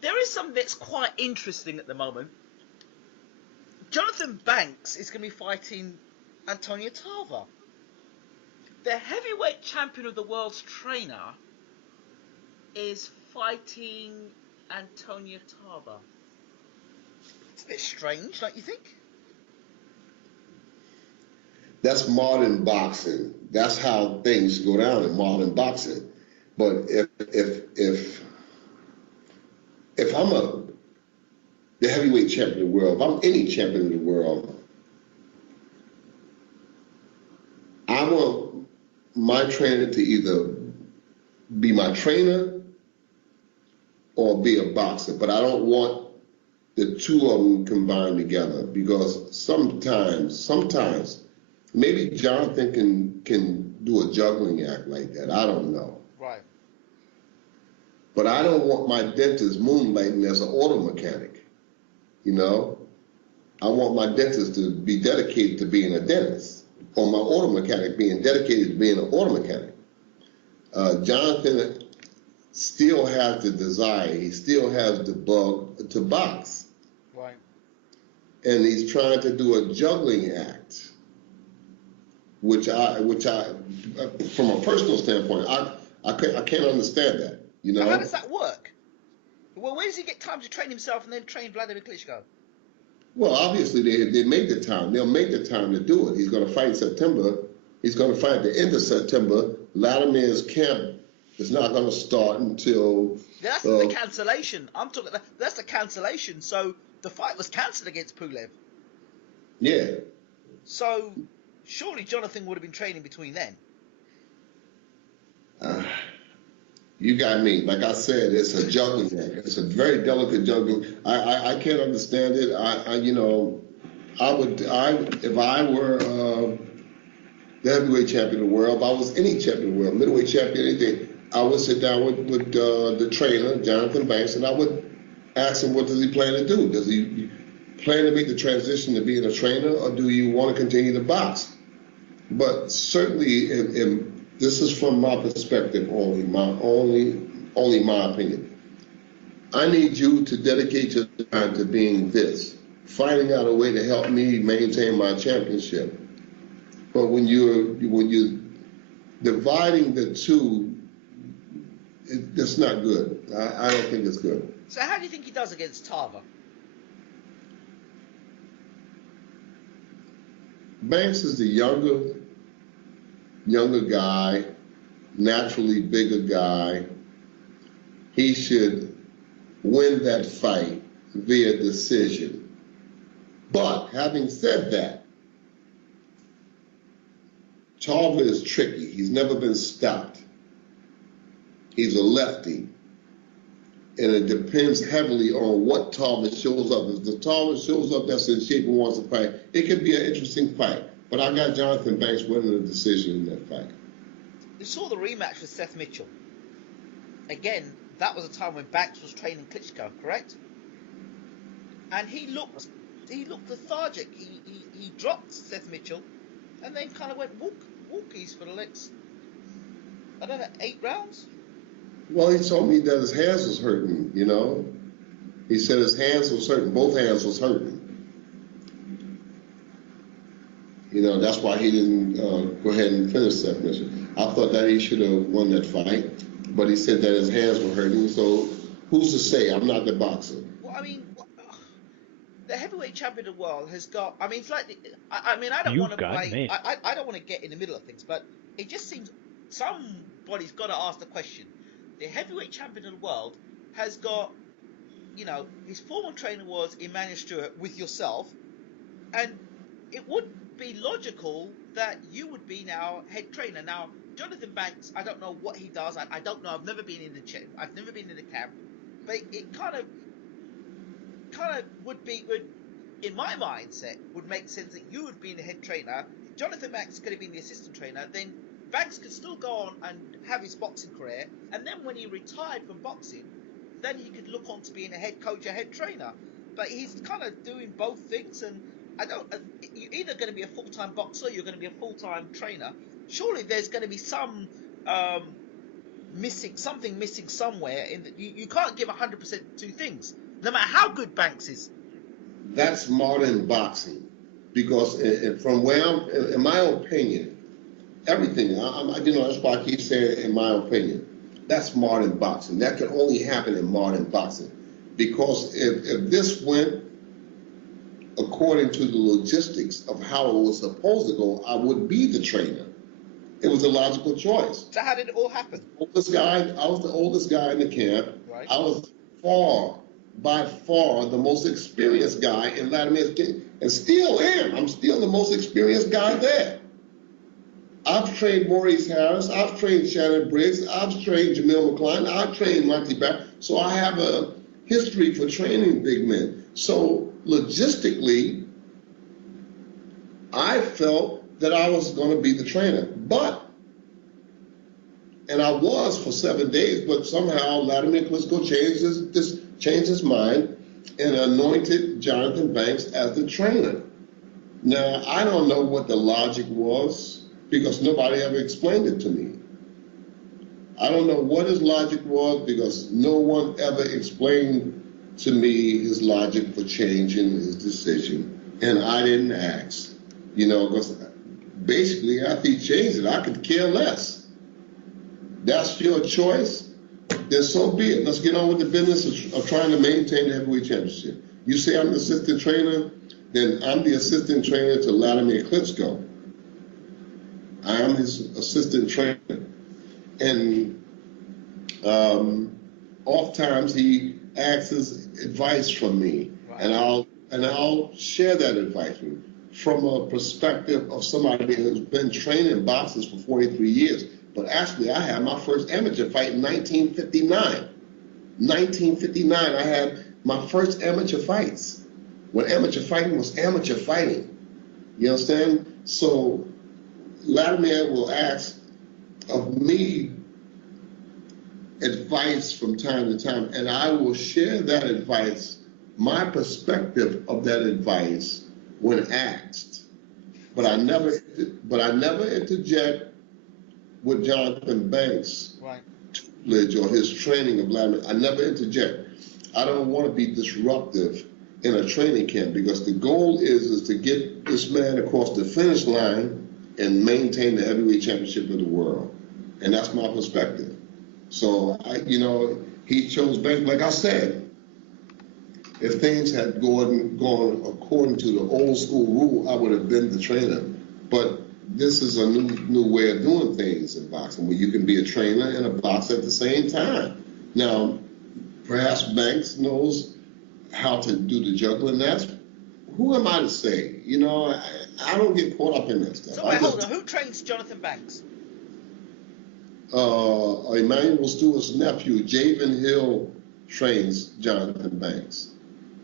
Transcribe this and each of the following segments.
there is something that's quite interesting at the moment. Jonathan Banks is going to be fighting Antonio Tarver. The heavyweight champion of the world's trainer is fighting Antonio Tarver. It's a bit strange, don't you think? That's modern boxing. That's how things go down in modern boxing. But if I'm the heavyweight champion of the world, if I'm any champion of the world, I want my trainer to either be my trainer or be a boxer, but I don't want the two of them combined together, because sometimes maybe Jonathan can do a juggling act like that. I don't know. Right. But I don't want my dentist moonlighting as an auto mechanic. You know, I want my dentist to be dedicated to being a dentist, or my auto mechanic being dedicated to being an auto mechanic. Jonathan still has the desire. He still has the bug to box. Right. And he's trying to do a juggling act, which I, from a personal standpoint, I can't understand that. You know. But how does that work? Well, where does he get time to train himself and then train Vladimir Klitschko? Well, obviously they make the time. They'll make the time to do it. He's going to fight in September. He's going to fight at the end of September. Vladimir's camp is not going to start until. That's the cancellation. I'm talking. That's the cancellation. So the fight was cancelled against Pulev. Yeah. So surely Jonathan would have been training between then. You got me. Like I said, it's a juggling act. It's a very delicate juggling. I can't understand it. If I were the heavyweight champion of the world, if I was any champion of the world, middleweight champion, anything, I would sit down with the trainer, Jonathan Banks, and I would ask him, what does he plan to do? Does he plan to make the transition to being a trainer, or do you want to continue to box? But certainly, this is from my perspective only, my opinion. I need you to dedicate your time to being this, finding out a way to help me maintain my championship. But when you're dividing the two, it's not good. I don't think it's good. So how do you think he does against Tarver? Banks is the younger guy, naturally bigger guy. He should win that fight via decision. But having said that, Tarver is tricky. He's never been stopped. He's a lefty. And it depends heavily on what Tarver shows up. If the Tarver shows up that's in shape and wants to fight, it could be an interesting fight. But I got Jonathan Banks winning the decision in that fight. You saw the rematch with Seth Mitchell. Again, that was a time when Banks was training Klitschko, correct? And he looked lethargic. He dropped Seth Mitchell, and then kind of went walkies for the next, I don't know, 8 rounds. Well, he told me that his hands was hurting. You know, he said his hands was hurting. Both hands was hurting. You know, that's why he didn't go ahead and finish Seth Mitchell. I thought that he should have won that fight, but he said that his hands were hurting. So who's to say? I'm not the boxer. Well, I mean, the heavyweight champion of the world has got. I mean, it's like. I don't want to play. I don't want to get in the middle of things, but it just seems somebody's got to ask the question. The heavyweight champion of the world has got, his former trainer was Emmanuel Stewart with yourself, and it would be logical that you would be now head trainer. Now, Jonathan Banks, I don't know what he does. I don't know. I've never been in the camp, but it kind of would in my mindset, would make sense that you would be the head trainer. Jonathan Banks could have been the assistant trainer. Then Banks could still go on and have his boxing career, and then when he retired from boxing, then he could look on to being a head coach, a head trainer. But he's kind of doing both things, and you're either going to be a full-time boxer, or you're going to be a full-time trainer. Surely there's going to be some something missing somewhere. You can't give 100% to things, no matter how good Banks is. That's modern boxing, because from where in my opinion, everything, that's why I keep saying, in my opinion, that's modern boxing. That can only happen in modern boxing, because if this went according to the logistics of how it was supposed to go, I would be the trainer. It was a logical choice. So how did it all happen? I was the oldest guy in the camp. Right. I was by far the most experienced guy in Vladimir, and still am. I'm still the most experienced guy there. I've trained Maurice Harris. I've trained Shannon Briggs. I've trained Jamil McCline. I've trained Monty Barr. So I have a history for training big men. So logistically, I felt that I was going to be the trainer. And I was for 7 days, but somehow Vladimir Klitschko changed his mind and anointed Jonathan Banks as the trainer. Now, I don't know what the logic was, because nobody ever explained it to me. I don't know what his logic was, because no one ever explained to me his logic for changing his decision, and I didn't ask. Because basically after he changed it, I could care less. That's your choice, then so be it. Let's get on with the business of trying to maintain the heavyweight championship. You say I'm the assistant trainer, then I'm the assistant trainer to Vladimir Klitschko. I am his assistant trainer. And oftentimes he asks advice from me, right. and I'll share that advice with him from a perspective of somebody who's been training boxers for 43 years. But actually, I had my first amateur fight in 1959. 1959, I had my first amateur fights, when amateur fighting was amateur fighting. You understand? So Vladimir will ask of me advice from time to time, and I will share that advice, my perspective of that advice, when asked. But I never interject with Jonathan Banks' tutelage or his training of Vladimir. I never interject. I don't want to be disruptive in a training camp, because the goal is to get this man across the finish line and maintain the heavyweight championship of the world. And that's my perspective. So, he chose Banks. Like I said, if things had gone according to the old school rule, I would have been the trainer. But this is a new way of doing things in boxing, where you can be a trainer and a boxer at the same time. Now, perhaps Banks knows how to do the juggling. Who am I to say? I don't get caught up in that stuff. So wait, hold on. Who trains Jonathan Banks? Emmanuel Stewart's nephew, Javen Hill, trains Jonathan Banks.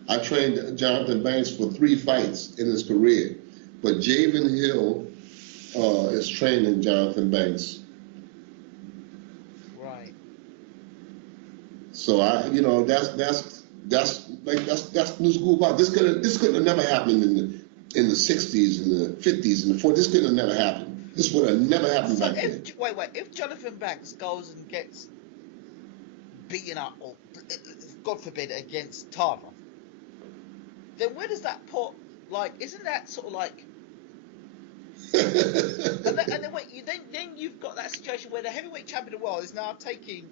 I trained Jonathan Banks for 3 fights in his career, but Javen Hill is training Jonathan Banks. Right. So that's new school boxing. This could have never happened in the 60s and the 50s and the 40s. This could have never happened. This would have never happened back then. Wait. If Jonathan Banks goes and gets beaten up, or God forbid, against Tarver, then where does that put? Isn't that sort of like? and then wait, then you've got that situation where the heavyweight champion of the world is now taking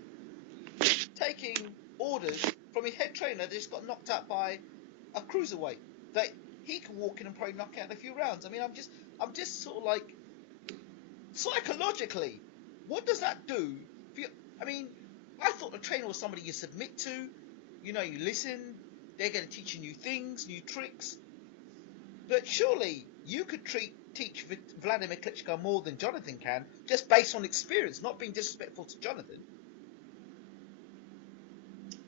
orders from his head trainer that just got knocked out by a cruiserweight that he can walk in and probably knock out in a few rounds. I mean, I'm just sort of like, psychologically, what does that do for you? I mean, I thought the trainer was somebody you submit to, you listen, they're going to teach you new things, new tricks, but surely you could teach Vladimir Klitschko more than Jonathan can, just based on experience, not being disrespectful to Jonathan.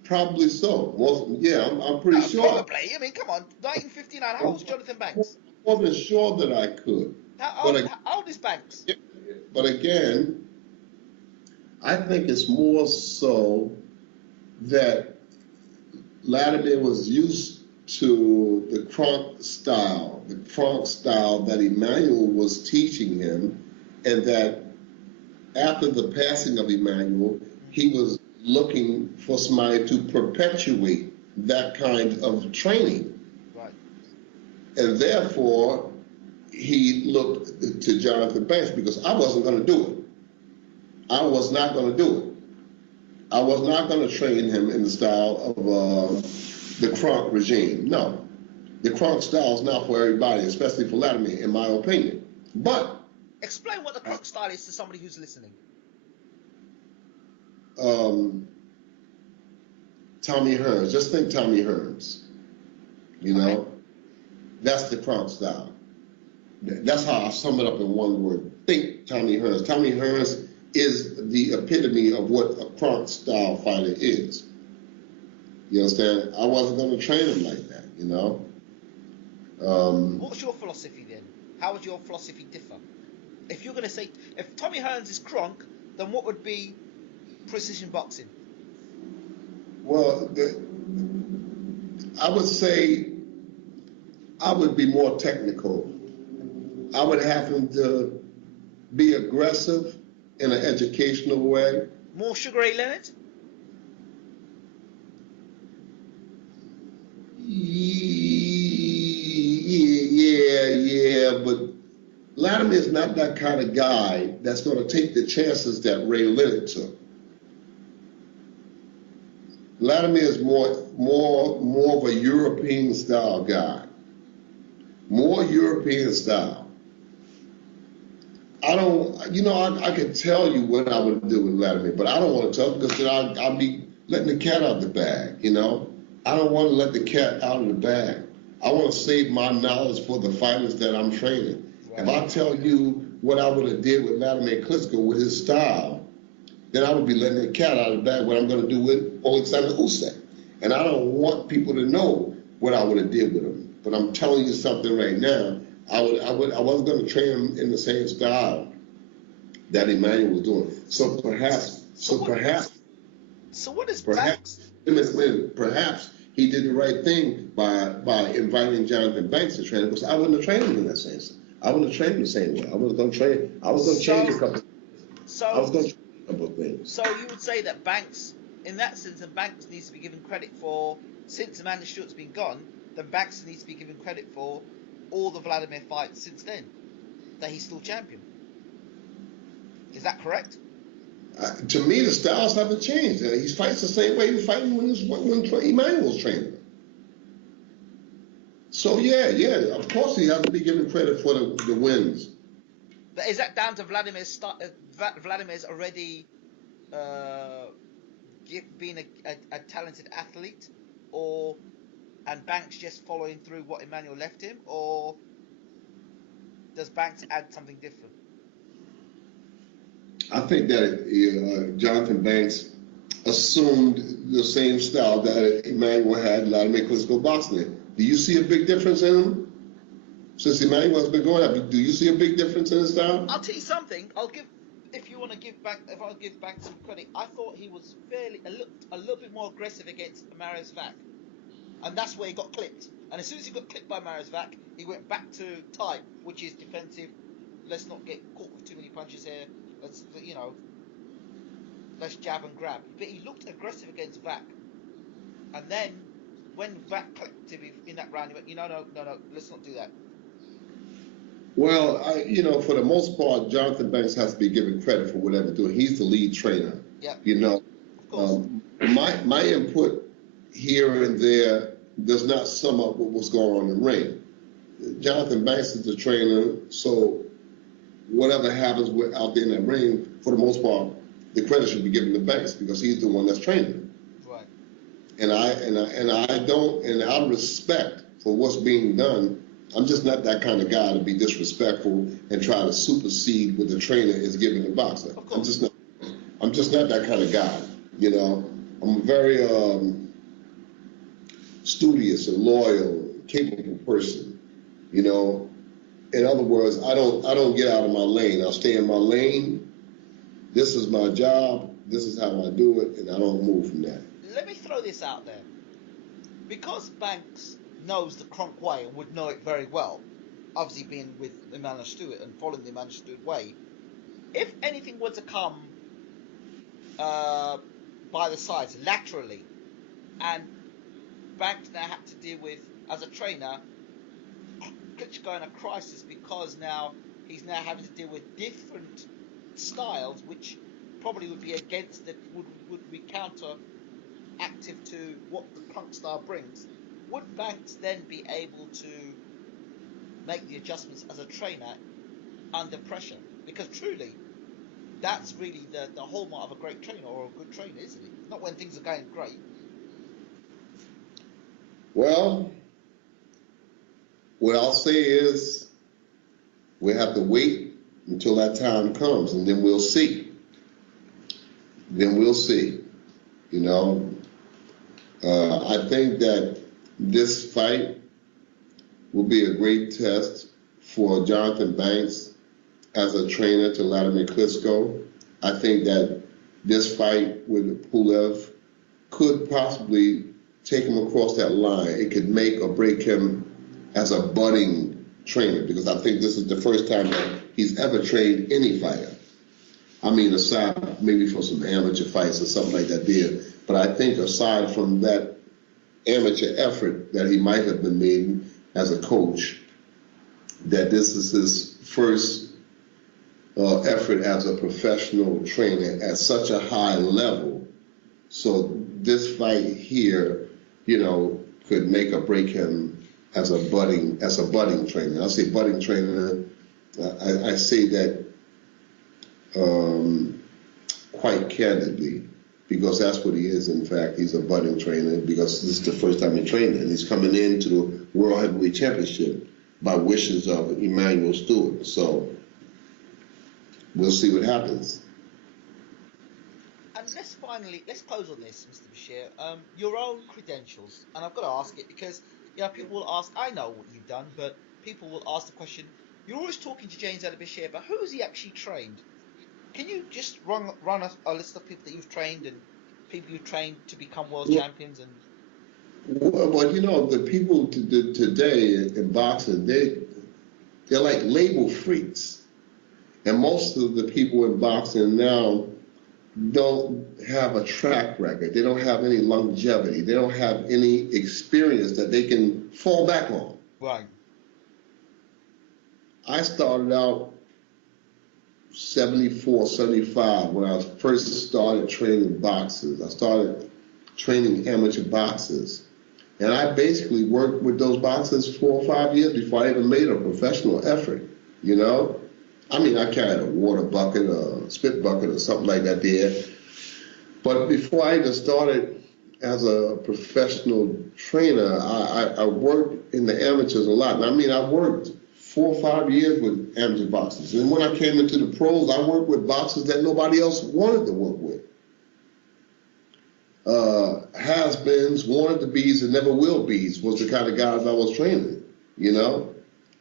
Probably so. Well, yeah, I'm pretty sure. Probably. I mean, come on, 1959. How old's Jonathan Banks? I wasn't sure that I could. How old is Banks? But again, I think it's more so that Vladimir was used to the Kronk style that Emmanuel was teaching him, and that after the passing of Emmanuel, he was looking for somebody to perpetuate that kind of training. Right. And therefore, he looked to Jonathan Banks because I wasn't going to do it. I was not going to do it. I was not going to train him in the style of the Kronk regime. No. The Kronk style is not for everybody, especially for Vladimir, in my opinion. But explain what the Kronk style is to somebody who's listening. Tommy Hearns. Just think Tommy Hearns. You know? Okay. That's the Kronk style. That's how I sum it up in one word. Think Tommy Hearns. Tommy Hearns is the epitome of what a Kronk style fighter is. You understand? I wasn't going to train him like that, you know? What's your philosophy then? How would your philosophy differ? If you're going to say, if Tommy Hearns is Kronk, then what would be precision boxing? Well, I would say I would be more technical. I would have him to be aggressive in an educational way. More Sugar Ray Leonard? Yeah, but Vladimir is not that kind of guy that's going to take the chances that Ray Leonard took. Vladimir is more of a European style guy. More European style. I could tell you what I would do with Vladimir, but I don't want to tell because then I'll be letting the cat out of the bag, you know? I don't want to let the cat out of the bag. I want to save my knowledge for the fighters that I'm training. Right. If I tell you what I would have did with Vladimir Klitschko with his style, then I would be letting the cat out of the bag what I'm going to do with Oleksandr Usyk. And I don't want people to know what I would have did with him. But I'm telling you something right now. I wasn't going to train him in the same style that Emmanuel was doing. So perhaps. So what is Banks? Perhaps he did the right thing by inviting Jonathan Banks to train him, because I wouldn't have trained him in that sense. I wouldn't have trained him the same way. I was going to change a couple. I was going to change a couple of things. So you would say that Banks, in that sense, that Banks needs to be given credit for, since Amanda Stewart's been gone, then Banks needs to be given credit for all the Vladimir fights since then, that he's still champion. Is that correct? To me, the styles haven't changed. He fights the same way he was fighting when Emmanuel was training him. So yeah, of course he has to be given credit for the wins. But is that down to Vladimir's already being a talented athlete, and Banks just following through what Emmanuel left him, or does Banks add something different? I think that Jonathan Banks assumed the same style that Emmanuel had Vladimir Klitschko boxing in. Do you see a big difference in him? Since Emmanuel's been going up, do you see a big difference in his style? I'll tell you something. If I'll give Banks some credit, I thought he was a little bit more aggressive against Marius Vac. And that's where he got clipped. And as soon as he got clipped by Marius Vac, he went back to type, which is defensive. Let's not get caught with too many punches here. Let's jab and grab. But he looked aggressive against Vac. And then, when Vac clipped him in that round, he went, no, let's not do that. Well, for the most part, Jonathan Banks has to be given credit for whatever he's doing. He's the lead trainer. Yeah. Of course. My input here and there does not sum up what was going on in the ring. Jonathan Banks is the trainer, so whatever happens out there in that ring, for the most part, the credit should be given to Banks because he's the one that's training him. Right. And out of respect for what's being done, I'm just not that kind of guy to be disrespectful and try to supersede what the trainer is giving the boxer. I'm just not that kind of guy. I'm a very studious and loyal, capable person. In other words, I don't get out of my lane. I'll stay in my lane. This is my job. This is how I do it, and I don't move from that. Let me throw this out there. Because Banks knows the Kronk way and would know it very well, obviously being with Emmanuel Stewart and following the Emmanuel Stewart way, if anything were to come by the sides, laterally. And Banks now have to deal with, as a trainer, Klitschko in a crisis because now he's now having to deal with different styles, which probably would be against the would be counteractive to what the Punk style brings. Would Banks then be able to make the adjustments as a trainer under pressure? Because truly, that's really the hallmark of a great trainer or a good trainer, isn't it? Not when things are going great. Well, what I'll say is we have to wait until that time comes, and then we'll see. Then we'll see. You know, I think that this fight will be a great test for Jonathan Banks as a trainer to Vladimir Klitschko. I think that this fight with Pulev could possibly take him across that line. It could make or break him as a budding trainer, because I think this is the first time that he's ever trained any fighter. I mean, aside maybe for some amateur fights or something like that there, but I think aside from that amateur effort that he might have been made as a coach, that this is his first effort as a professional trainer at such a high level. So this fight here, you know, could make or break him as a budding trainer. I say budding trainer. I say that quite candidly, because that's what he is. In fact, he's a budding trainer because this is the first time he trained, and he's coming into the World Heavyweight Championship by wishes of Emmanuel Stewart. So we'll see what happens. And let's close on this, Mr. Bashir. Your own credentials, and I've got to ask it because people will ask. I know what you've done, but people will ask the question. You're always talking to James Ali Bashir, but who has he actually trained? Can you just run a list of people that you've trained and people you've trained to become world champions? And well, you know, the people today in boxing, they're like label freaks, and most of the people in boxing now don't have a track record. They don't have any longevity. They don't have any experience that they can fall back on. Right. I started out 74, 75 when I first started training boxers. I started training amateur boxers. And I basically worked with those boxers 4 or 5 years before I even made a professional effort, you know? I mean, I carried a water bucket, a spit bucket or something like that there. But before I even started as a professional trainer, I worked in the amateurs a lot. And I mean, I worked 4 or 5 years with amateur boxers. And when I came into the pros, I worked with boxers that nobody else wanted to work with. Has-beens, wanted to be's, and never will be's was the kind of guys I was training, you know?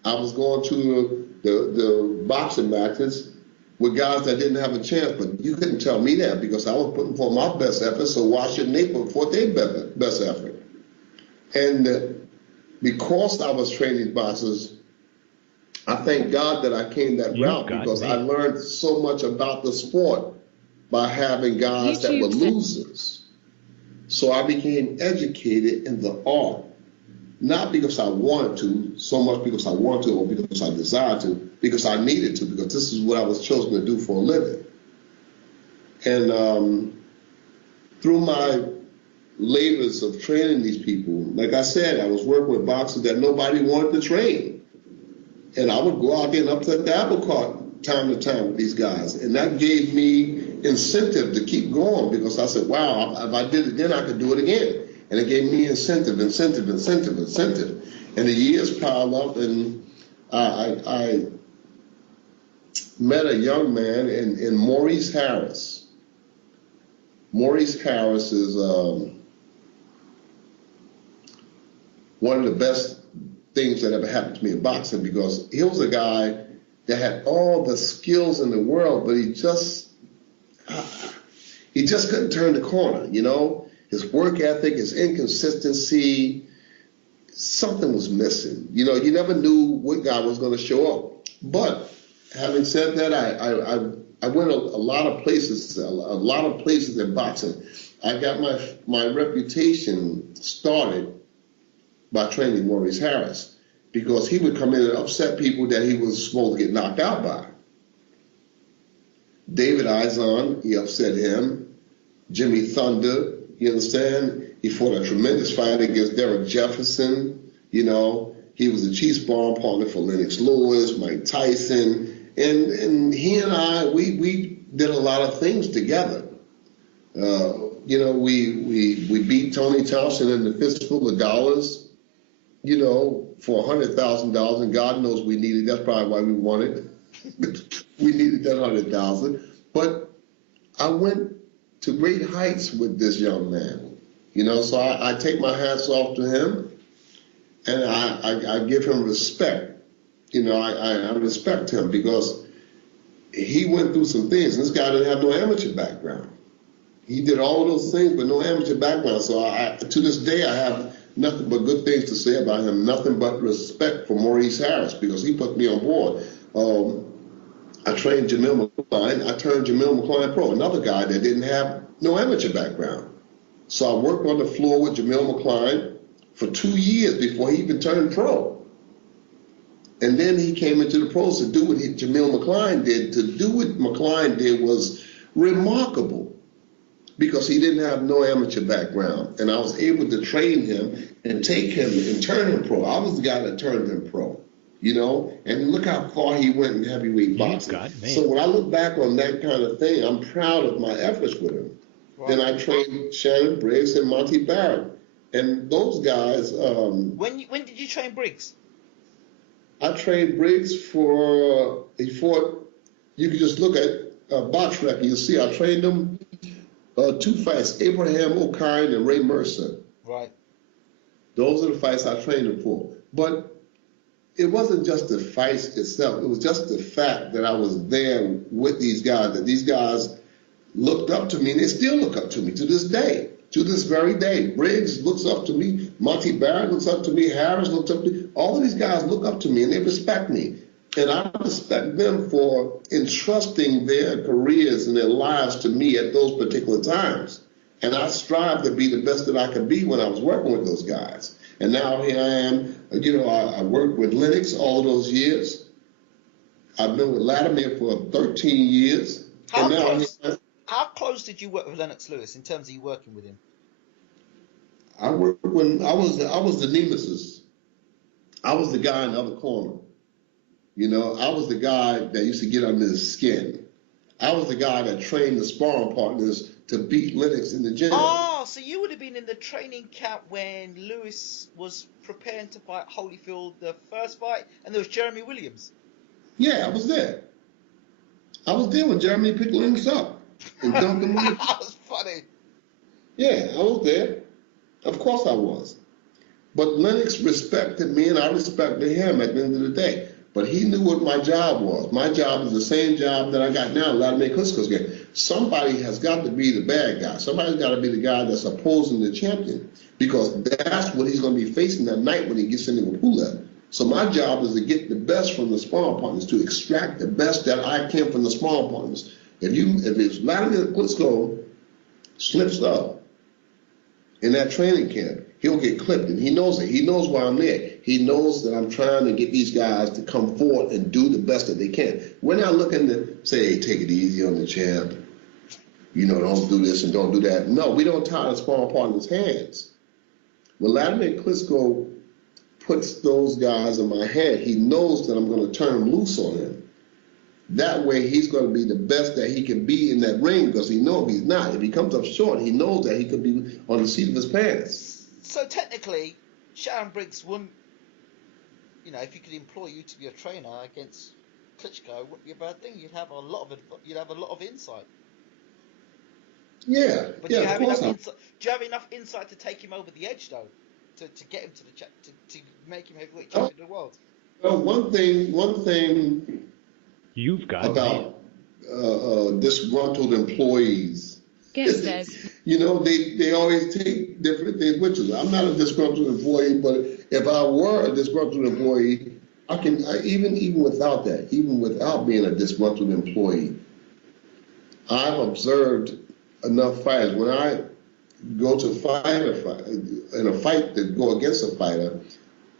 I was going to the boxing matches with guys that didn't have a chance, but you couldn't tell me that because I was putting forth my best effort, so why shouldn't they put forth their best effort? And because I was training boxers, I thank God that I came that route because I learned so much about the sport by having guys that were losers. So I became educated in the art, not because I wanted to, so much because I wanted to or because I desired to, because I needed to, because this is what I was chosen to do for a living. And through my labors of training these people, like I said, I was working with boxers that nobody wanted to train. And I would go out there and upset the apple cart time to time with these guys. And that gave me incentive to keep going because I said, wow, if I did it then, I could do it again. And it gave me incentive. And the years piled up, and I met a young man in Maurice Harris. Maurice Harris is one of the best things that ever happened to me in boxing because he was a guy that had all the skills in the world, but he just couldn't turn the corner, you know? His work ethic, his inconsistency, something was missing. You know, you never knew what guy was going to show up. But having said that, I went a lot of places, a lot of places in boxing. I got my reputation started by training Maurice Harris, because he would come in and upset people that he was supposed to get knocked out by. David Izon, he upset him. Jimmy Thunder, you understand? He fought a tremendous fight against Derek Jefferson. You know, he was the chief sparring partner for Lennox Lewis, Mike Tyson, and he and I, we did a lot of things together. You know, we beat Tony Thompson in the fistful of dollars, you know, for $100,000, and God knows we needed. That's probably why we won it. We needed that 100,000. But I went to great heights with this young man, you know. So I take my hats off to him, and I give him respect. You know, I respect him because he went through some things. This guy didn't have no amateur background. He did all those things, but no amateur background. So to this day, I have nothing but good things to say about him. Nothing but respect for Maurice Harris, because he put me on board. I trained Jamil McCline. I turned Jamil McCline pro, another guy that didn't have no amateur background. So I worked on the floor with Jamil McCline for 2 years before he even turned pro. And then he came into the pros to do what Jamil McCline did. To do what McCline did was remarkable, because he didn't have no amateur background. And I was able to train him and take him and turn him pro. I was the guy that turned him pro, you know? And look how far he went in heavyweight boxing. So when I look back on that kind of thing, I'm proud of my efforts with him. Wow. Then I trained Shannon Briggs and Monty Barrett. And those guys... When did you train Briggs? I trained Briggs for... He fought... You can just look at Box Rec and you'll see I trained him 2 fights, Abraham O'Kine and Ray Mercer. Right. Those are the fights I trained him for. But it wasn't just the fights itself. It was just the fact that I was there with these guys, that these guys looked up to me, and they still look up to me to this day, to this very day. Briggs looks up to me. Monty Barrett looks up to me. Harris looks up to me. All of these guys look up to me, and they respect me. And I respect them for entrusting their careers and their lives to me at those particular times. And I strive to be the best that I could be when I was working with those guys. And now here I am. You know, I worked with Lennox all those years. I've been with Latimer for 13 years. How close did you work with Lennox Lewis in terms of you working with him? I worked when I was the nemesis. I was the guy in the other corner. You know, I was the guy that used to get under his skin. I was the guy that trained the sparring partners to beat Lennox in the gym. Oh, so you would have been in the training camp when Lewis was preparing to fight Holyfield the first fight, and there was Jeremy Williams. Yeah, I was there. I was there when Jeremy picked Lennox up and dumped him. That was funny. Yeah, I was there. Of course I was. But Lennox respected me, and I respected him at the end of the day. But he knew what my job was. My job is the same job that I got now, Latimer Klitschko's game. Somebody has got to be the bad guy. Somebody's got to be the guy that's opposing the champion, because that's what he's going to be facing that night when he gets into the Pulev. So my job is to get the best from the sparring partners, to extract the best that I can from the sparring partners. If it's Latimer Klitschko slips up in that training camp, he'll get clipped, and he knows it. He knows why I'm there. He knows that I'm trying to get these guys to come forward and do the best that they can. We're not looking to say, hey, take it easy on the champ. You know, don't do this and don't do that. No, we don't tie the sparring partner's hands. When Latimer Klitschko puts those guys in my head, he knows that I'm going to turn them loose on him. That way, he's going to be the best that he can be in that ring, because he knows if he's not. If he comes up short, he knows that he could be on the seat of his pants. So technically, Sharon Briggs wouldn't, you know, if you could employ you to be a trainer against Klitschko, it wouldn't be a bad thing. You'd have a lot of insight. Yeah, but yeah, do you have enough insight? insight to take him over the edge, though, to get him to make him heavyweight champion of the world? Well, one thing you've got about disgruntled employees. You know, they always take different things with you. I'm not a disgruntled employee, but if I were a disgruntled employee, even without that, even without being a disgruntled employee, I've observed enough fighters. When I go to in a fight to go against a fighter,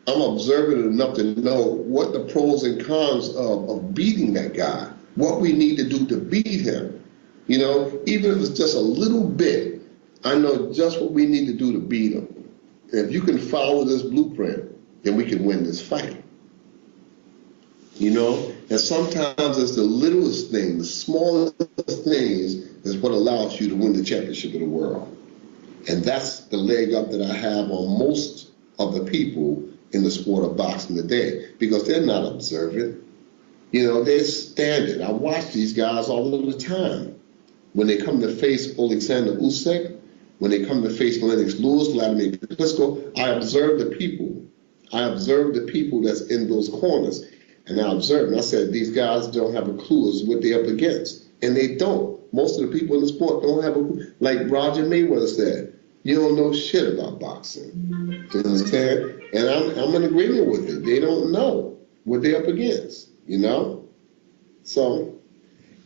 I'm observant enough to know what the pros and cons of beating that guy, what we need to do to beat him. You know, even if it's just a little bit, I know just what we need to do to beat him. And if you can follow this blueprint, then we can win this fight. You know, and sometimes it's the littlest things, the smallest things is what allows you to win the championship of the world. And that's the leg up that I have on most of the people in the sport of boxing today, because they're not observant. You know, they're standing. I watch these guys all of the time. When they come to face Oleksandr Usyk, when they come to face Lennox Lewis, Vladimir Klitschko, I observe the people. I observe the people that's in those corners. And I observed, and I said, these guys don't have a clue as to what they're up against. And they don't. Most of the people in the sport don't have a clue. Like Roger Mayweather said, you don't know shit about boxing. You understand? And I'm in agreement with it. They don't know what they're up against, you know? So,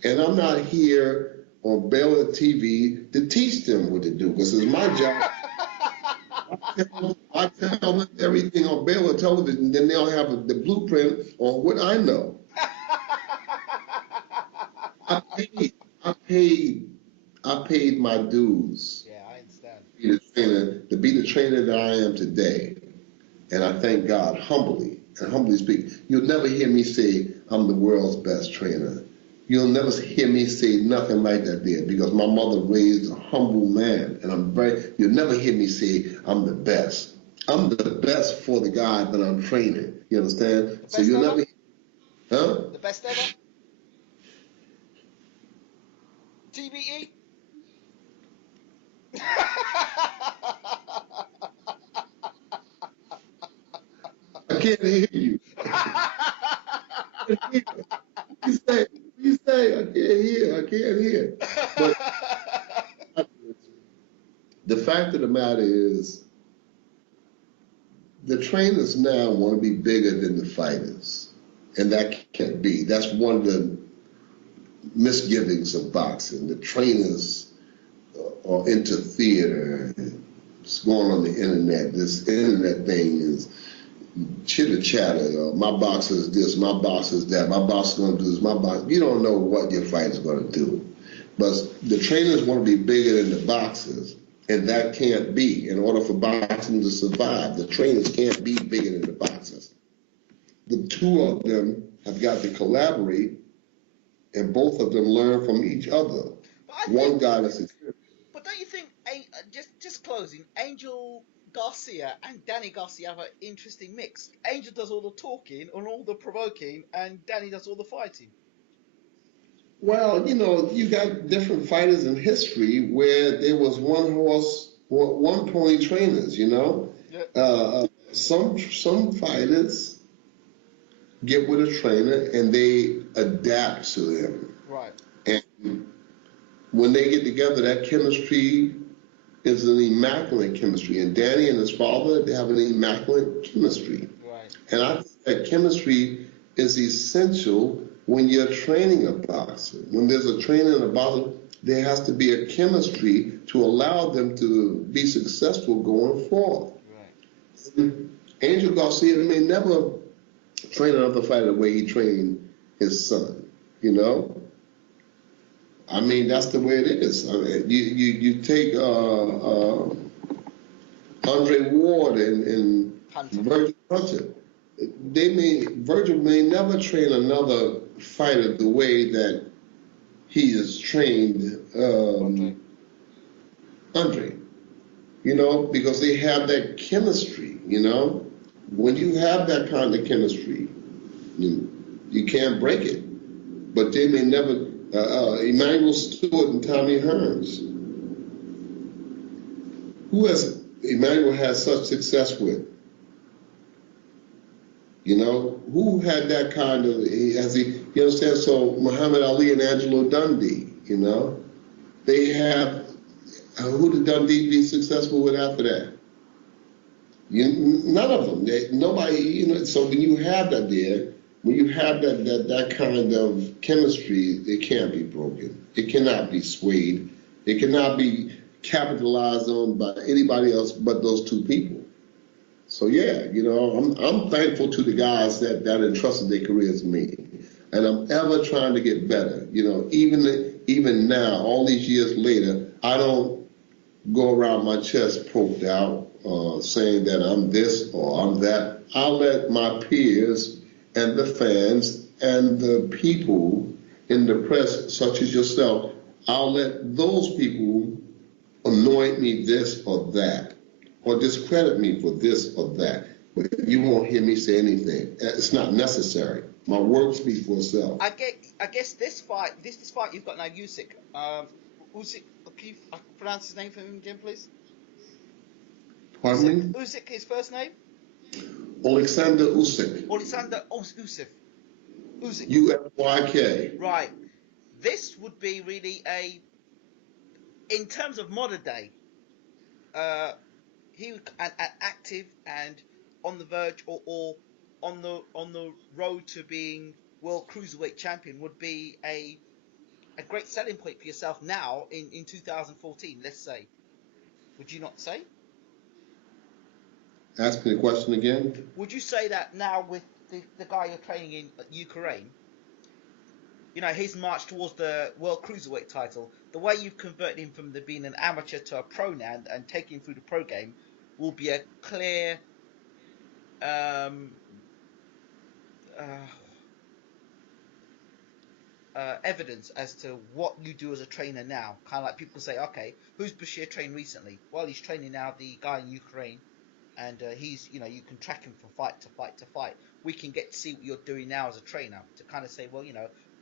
and I'm not here on Bella TV to teach them what to do, because it's my job. I tell them everything on Baylor television, then they'll have the blueprint on what I know. I paid my dues. Yeah, I understand. To be the trainer that I am today. And I thank God humbly speak. You'll never hear me say I'm the world's best trainer. You'll never hear me say nothing like that there, because my mother raised a humble man, and you'll never hear me say I'm the best. I'm the best for the guy that I'm training. You understand? So you'll never, the best ever? TBE? I can't hear you. You say, I can't hear. But the fact of the matter is, the trainers now want to be bigger than the fighters. And that can't be. That's one of the misgivings of boxing. The trainers are into theater. It's going on the internet. This internet thing is chitter chatter. My boxer is this, my boxer is that, my boxer is going to do this, my boxer. You don't know what your fight is going to do. But the trainers want to be bigger than the boxers, and that can't be. In order for boxing to survive, the trainers can't be bigger than the boxers. The two of them have got to collaborate, and both of them learn from each other. One guy that's experienced. But don't you think, just closing, Angel Garcia and Danny Garcia have an interesting mix? Angel does all the talking and all the provoking, and Danny does all the fighting. Well, you know, you got different fighters in history where there was one horse, one pony trainers, you know? Yeah. Some fighters get with a trainer and they adapt to him. Right. And when they get together, that chemistry is an immaculate chemistry. And Danny and his father, they have an immaculate chemistry. Right. And I think that chemistry is essential when you're training a boxer. When there's a trainer and a boxer, there has to be a chemistry to allow them to be successful going forward. Right. Angel Garcia may never train another fighter the way he trained his son, you know? I mean, that's the way it is. I mean, you take Andre Ward and Virgil Hunter. Virgil may never train another fighter the way that he has trained Andre. You know, because they have that chemistry, you know? When you have that kind of chemistry, you can't break it. But they may never, Emmanuel Stewart and Tommy Hearns. Who has Emmanuel had such success with? You know, who had that kind of, you understand? So Muhammad Ali and Angelo Dundee, you know, they have, who did Dundee be successful with after that? None of them. Nobody, you know, so when you have that there, when you have that kind of chemistry, it can't be broken. It cannot be swayed. It cannot be capitalized on by anybody else but those two people. So yeah, I'm thankful to the guys that entrusted their careers to me, and I'm ever trying to get better. Even now, all these years later, I don't go around my chest poked out, saying that I'm this or I'm that. I'll let my peers and the fans and the people in the press, such as yourself, I'll let those people anoint me this or that, or discredit me for this or that. But you won't hear me say anything. It's not necessary. My work speaks for itself. I guess this fight you've got now, Usyk. Usyk, can you pronounce his name for him again, please? Pardon me? Usyk, his first name? Oleksandr Usyk. Oleksandr Usyk. U-S-Y-K. Right. This would be really in terms of modern day, he an active and on the verge or on the road to being world cruiserweight champion would be a great selling point for yourself now in 2014, let's say. Would you not say? Ask me the question again. Would you say that now with the guy you're training in Ukraine, his march towards the world cruiserweight title, the way you've converted him from being an amateur to a pro now and taking him through the pro game will be a clear evidence as to what you do as a trainer now. Kind of like people say, okay, who's Bashir trained recently? Well, he's training now the guy in Ukraine, and he's, you can track him from fight to fight to fight. We can get to see what you're doing now as a trainer to kind of say, well,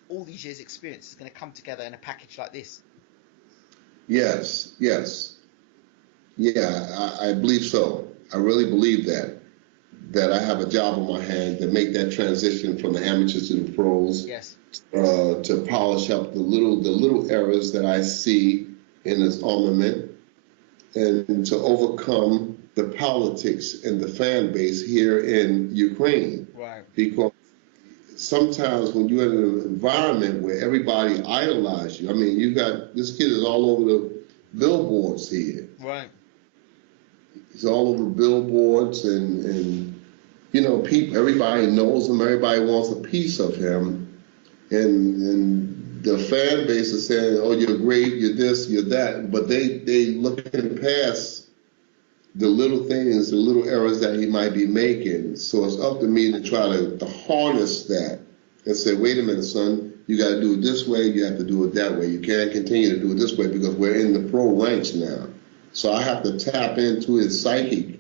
all these years' experience is going to come together in a package like this. Yes. Yeah, I believe so. I really believe that I have a job on my hand to make that transition from the amateurs to the pros. Yes. To polish up the little errors that I see in this armament, and to overcome the politics and the fan base here in Ukraine. Right. Because sometimes when you're in an environment where everybody idolizes you, I mean, this kid is all over the billboards here. Right. He's all over billboards, and people, everybody knows him, everybody wants a piece of him. And the fan base is saying, oh, you're great, you're this, you're that, but they looking past the little things, the little errors that he might be making. So it's up to me to try to harness that and say, wait a minute, son, you got to do it this way, you have to do it that way. You can't continue to do it this way because we're in the pro ranks now. So I have to tap into his psyche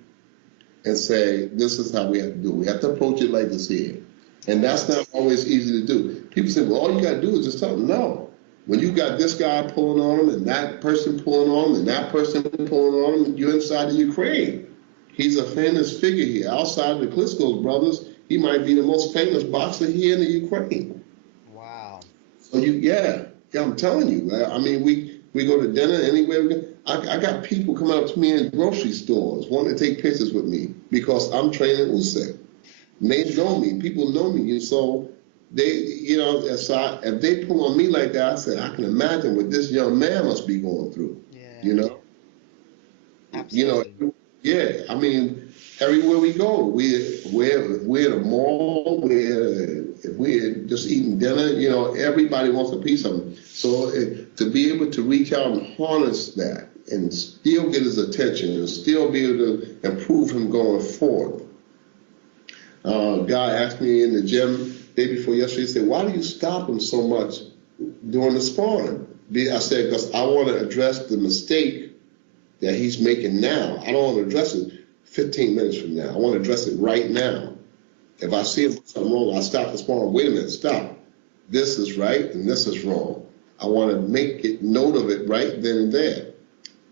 and say, this is how we have to do it. We have to approach it like this here. And that's not always easy to do. People say, well, all you got to do is just tell them, no. When you got this guy pulling on him and that person pulling on him and that person pulling on him, you're inside the Ukraine. He's a famous figure here. Outside of the Klitschko brothers, he might be the most famous boxer here in the Ukraine. Wow. So yeah, I'm telling you. I mean, we go to dinner anywhere we go. I got people coming up to me in grocery stores wanting to take pictures with me because I'm training Usyk. And they know me. People know me. And so they, if they pull on me like that, I said, I can imagine what this young man must be going through. Yeah. Absolutely. Yeah. I mean, everywhere we go, we're at a mall, if we're just eating dinner, everybody wants a piece of them. So to be able to reach out and harness that and still get his attention and still be able to improve him going forward. Guy asked me in the gym day before yesterday, he said, why do you stop him so much during the sparring? I said, because I want to address the mistake that he's making now. I don't want to address it 15 minutes from now. I want to address it right now. If I see something wrong, I stop the sparring. Wait a minute, stop. This is right and this is wrong. I want to make it note of it right then and there,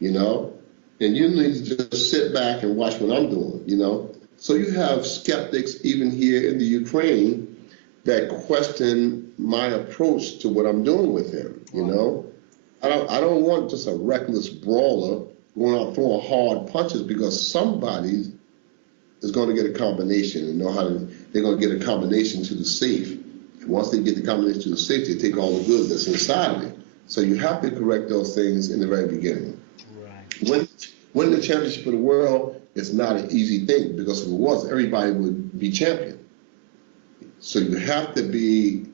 And you need to just sit back and watch what I'm doing, So you have skeptics even here in the Ukraine that question my approach to what I'm doing with him, I don't want just a reckless brawler going out throwing hard punches because somebody is going to get a combination and know how to. They're going to get a combination to the safe. And once they get the combination to the safe, they take all the goods that's inside of it. So you have to correct those things in the very beginning. Right. Winning the championship of the world is not an easy thing, because if it was, everybody would be champion. So you have to be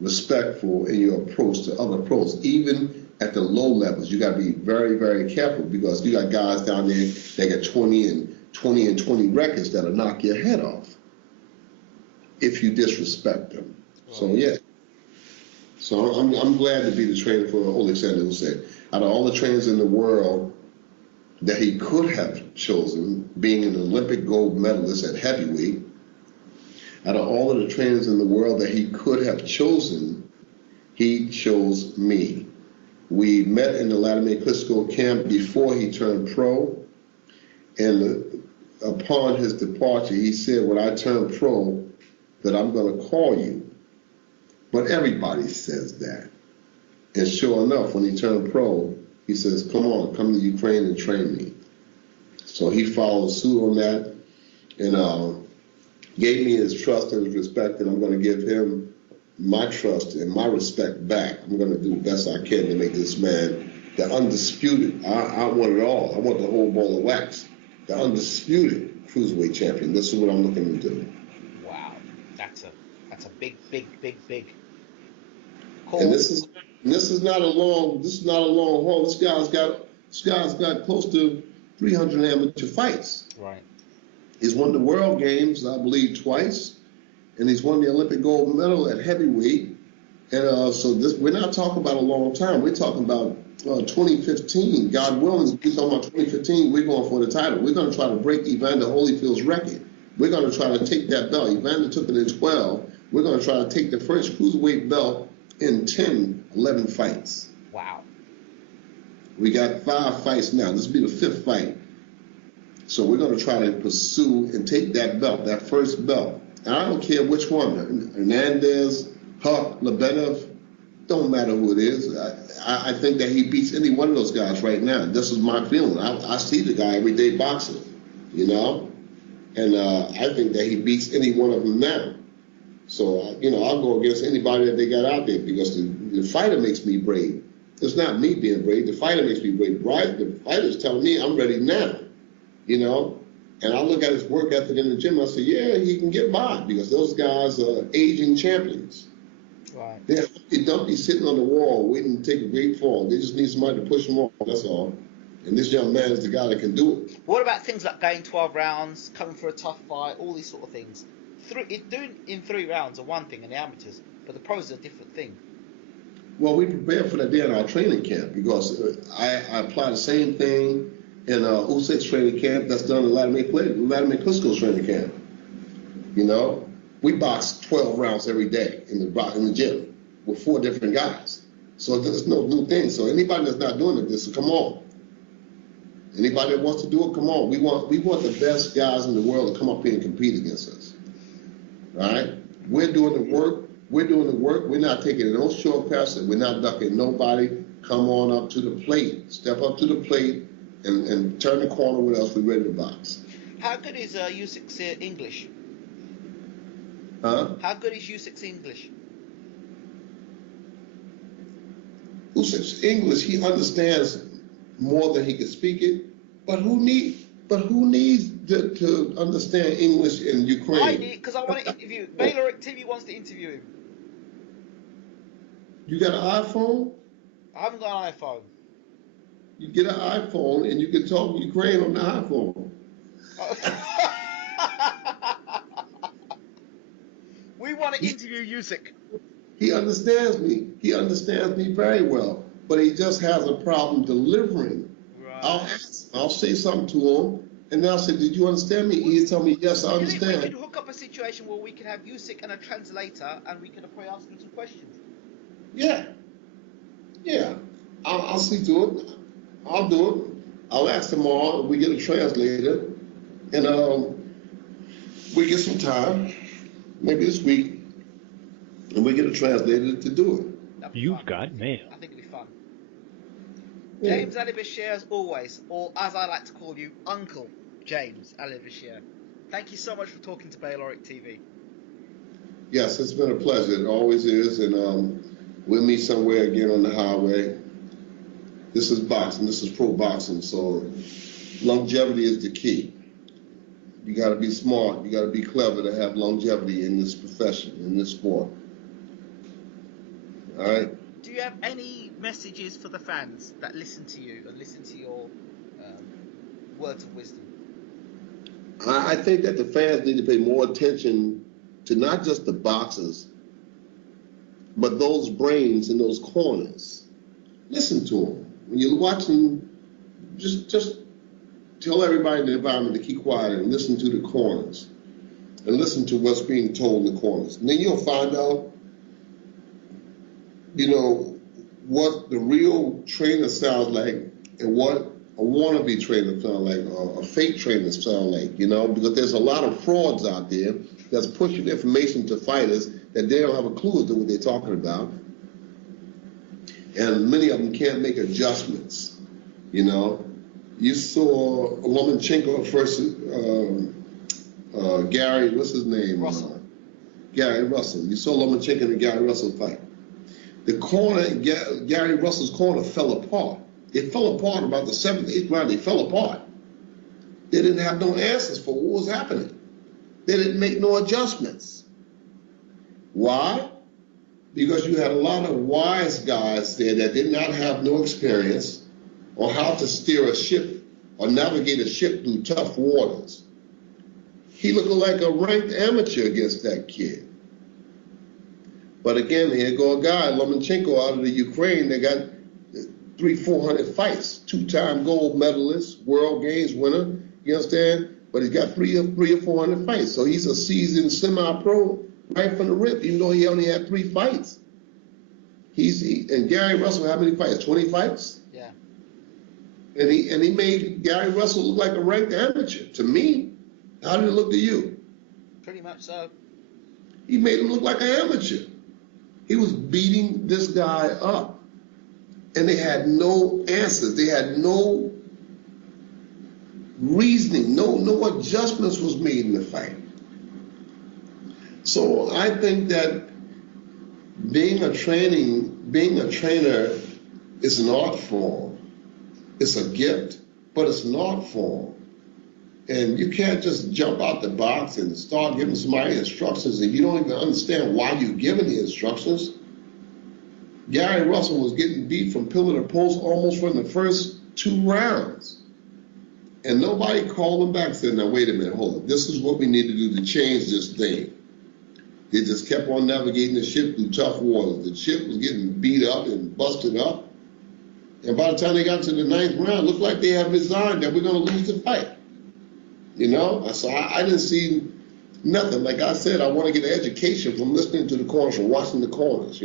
respectful in your approach to other pros, even at the low levels. You got to be very, very careful, because you got guys down there that got 20 and 20 records that'll knock your head off if you disrespect them. Right. So yeah. So I'm glad to be the trainer for Oleksandr Usyk. Out of all the trainers in the world that he could have chosen, being an Olympic gold medalist at heavyweight, out of all of the trainers in the world that he could have chosen, he chose me. We met in the Vladimir Klitschko camp before he turned pro, and upon his departure, he said, when I turn pro, that I'm going to call you. But everybody says that. And sure enough, when he turned pro, he says, come to Ukraine and train me. So he followed suit on that, and gave me his trust and his respect, and I'm going to give him my trust and my respect back. I'm going to do the best I can to make this man the undisputed. I want it all. I want the whole ball of wax. The undisputed cruiserweight champion. This is what I'm looking to do. Wow, that's a big call. And this is not a long haul. This guy's got close to 300 amateur fights. Right. He's won the World Games, I believe, twice, and he's won the Olympic gold medal at heavyweight. And so we're not talking about a long time. We're talking about 2015. God willing, we're talking about 2015. We're going for the title. We're going to try to break Evander Holyfield's record. We're going to try to take that belt. Evander took it in 12. We're going to try to take the first cruiserweight belt in 11 fights. Wow. We got 5 fights now. This will be the 5th fight. So we're going to try to pursue and take that belt, that first belt. And I don't care which one, Hernandez, Huck, Lebedev, don't matter who it is. I think that he beats any one of those guys right now. This is my feeling. I see the guy every day boxing, you know? And I think that he beats any one of them now. So, I'll go against anybody that they got out there, because the fighter makes me brave. It's not me being brave. The fighter makes me brave. Right? The fighter's telling me I'm ready now. And I look at his work ethic in the gym. I say, yeah, he can get by, because those guys are aging champions. Right. They don't be sitting on the wall waiting to take a great fall. They just need somebody to push them off. That's all. And this young man is the guy that can do it. What about things like going 12 rounds, coming for a tough fight, all these sort of things? Doing in 3 rounds are one thing in the amateurs, but the pros are a different thing. Well, we prepared for that day in our training camp, because I apply the same thing in Usyk's training camp that's done in Vladimir Klitschko's training camp. We box 12 rounds every day in the gym with 4 different guys. So there's no new thing. So anybody that's not doing it, just come on. Anybody that wants to do it, come on. We want the best guys in the world to come up here and compete against us. All right? We're doing the work. We're not taking no shortcuts, and we're not ducking nobody. Come on up to the plate. Step up to the plate and turn the corner with us. We're ready to box. How good is Usyk's English? Huh? How good is Usyk's English? Usyk's English, he understands more than he can speak it. But who needs to understand English in Ukraine? I need, because I want to interview. Baylor TV wants to interview him. You got an iPhone? I haven't got an iPhone. You get an iPhone and you can talk Ukraine on the iPhone. We want to interview Usyk. He understands me. He understands me very well, but he just has a problem delivering. Right. I'll say something to him, and then I'll say, "Did you understand me?" He'll tell me, "Yes, I understand." We could hook up a situation where we can have Usyk and a translator, and we can probably ask him some questions. Yeah. I'll see to it. I'll do it. I'll ask tomorrow. We get a translator, and we get some time, maybe this week, and we get a translator to do it. You've got mail. I think it'd be fun. Yeah. James Ali Bashir, as always, or as I like to call you, Uncle James Ali Bashir. Thank you so much for talking to Bayloric TV. Yes, it's been a pleasure. It always is. And we'll meet somewhere again on the highway. This is boxing. This is pro boxing. So longevity is the key. You got to be smart. You got to be clever to have longevity in this profession, in this sport. All right? Do you have any messages for the fans that listen to you and listen to your words of wisdom? I think that the fans need to pay more attention to not just the boxers, but those brains in those corners. Listen to them. When you're watching, just tell everybody in the environment to keep quiet and listen to the corners. And listen to what's being told in the corners. And then you'll find out, what the real trainer sounds like and what a wannabe trainer sounds like, a fake trainer sounds like, because there's a lot of frauds out there that's pushing information to fighters that they don't have a clue as to what they're talking about. And many of them can't make adjustments, You saw Lomachenko versus Gary, what's his name? Russell. Gary Russell. You saw Lomachenko and Gary Russell fight. The corner, Gary Russell's corner fell apart. It fell apart about the 7th, 8th round. They fell apart. They didn't have no answers for what was happening. They didn't make no adjustments. Why? Because you had a lot of wise guys there that did not have no experience on how to steer a ship or navigate a ship through tough waters. He looked like a ranked amateur against that kid. But again, here go a guy, Lomachenko, out of the Ukraine, that got 300-400 fights, 2-time gold medalist, World Games winner, you understand? But he's got 300 or 400 fights. So he's a seasoned semi-pro right from the rip, even though he only had 3 fights. And Gary Russell, how many fights? 20 fights? Yeah. And he made Gary Russell look like a ranked amateur. To me, how did it look to you? Pretty much so. He made him look like an amateur. He was beating this guy up. And they had no answers. They had no reasoning. No adjustments was made in the fight. So I think that being a trainer is an art form. It's a gift, but it's an art form. And you can't just jump out the box and start giving somebody instructions and you don't even understand why you're giving the instructions. Gary Russell was getting beat from pillar to post almost from the first 2 rounds. And nobody called him back and said, now wait a minute, hold on. This is what we need to do to change this thing. They just kept on navigating the ship through tough waters. The ship was getting beat up and busted up. And by the time they got to the 9th round, it looked like they had resigned that we're going to lose the fight. So I didn't see nothing. Like I said, I want to get an education from listening to the corners, from watching the corners,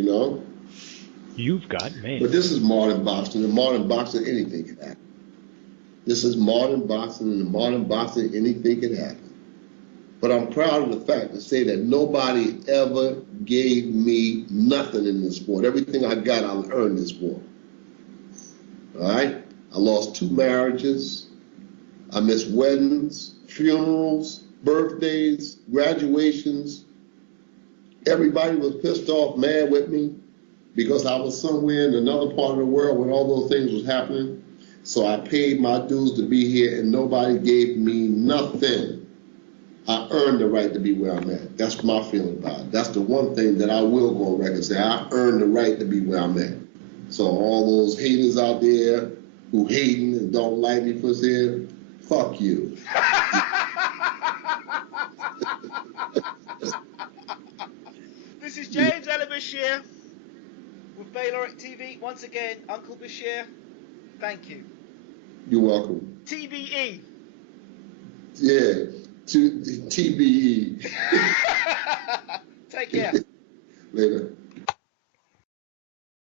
You've got mail. But this is modern boxing. In modern boxing, anything can happen. This is modern boxing, and in modern boxing, anything can happen. But I'm proud of the fact to say that nobody ever gave me nothing in this sport. Everything I got, I earned this sport. All right? I lost 2 marriages. I missed weddings, funerals, birthdays, graduations. Everybody was pissed off, mad with me because I was somewhere in another part of the world when all those things was happening. So I paid my dues to be here and nobody gave me nothing. I earned the right to be where I'm at. That's my feeling about it. That's the one thing that I will go on record and say, I earned the right to be where I'm at. So all those haters out there who hating and don't like me for saying, fuck you. This is James Ali Bashir with Bayloric TV. Once again, Uncle Bashir, thank you. You're welcome. TBE. Yeah, TBE. Take care. Later.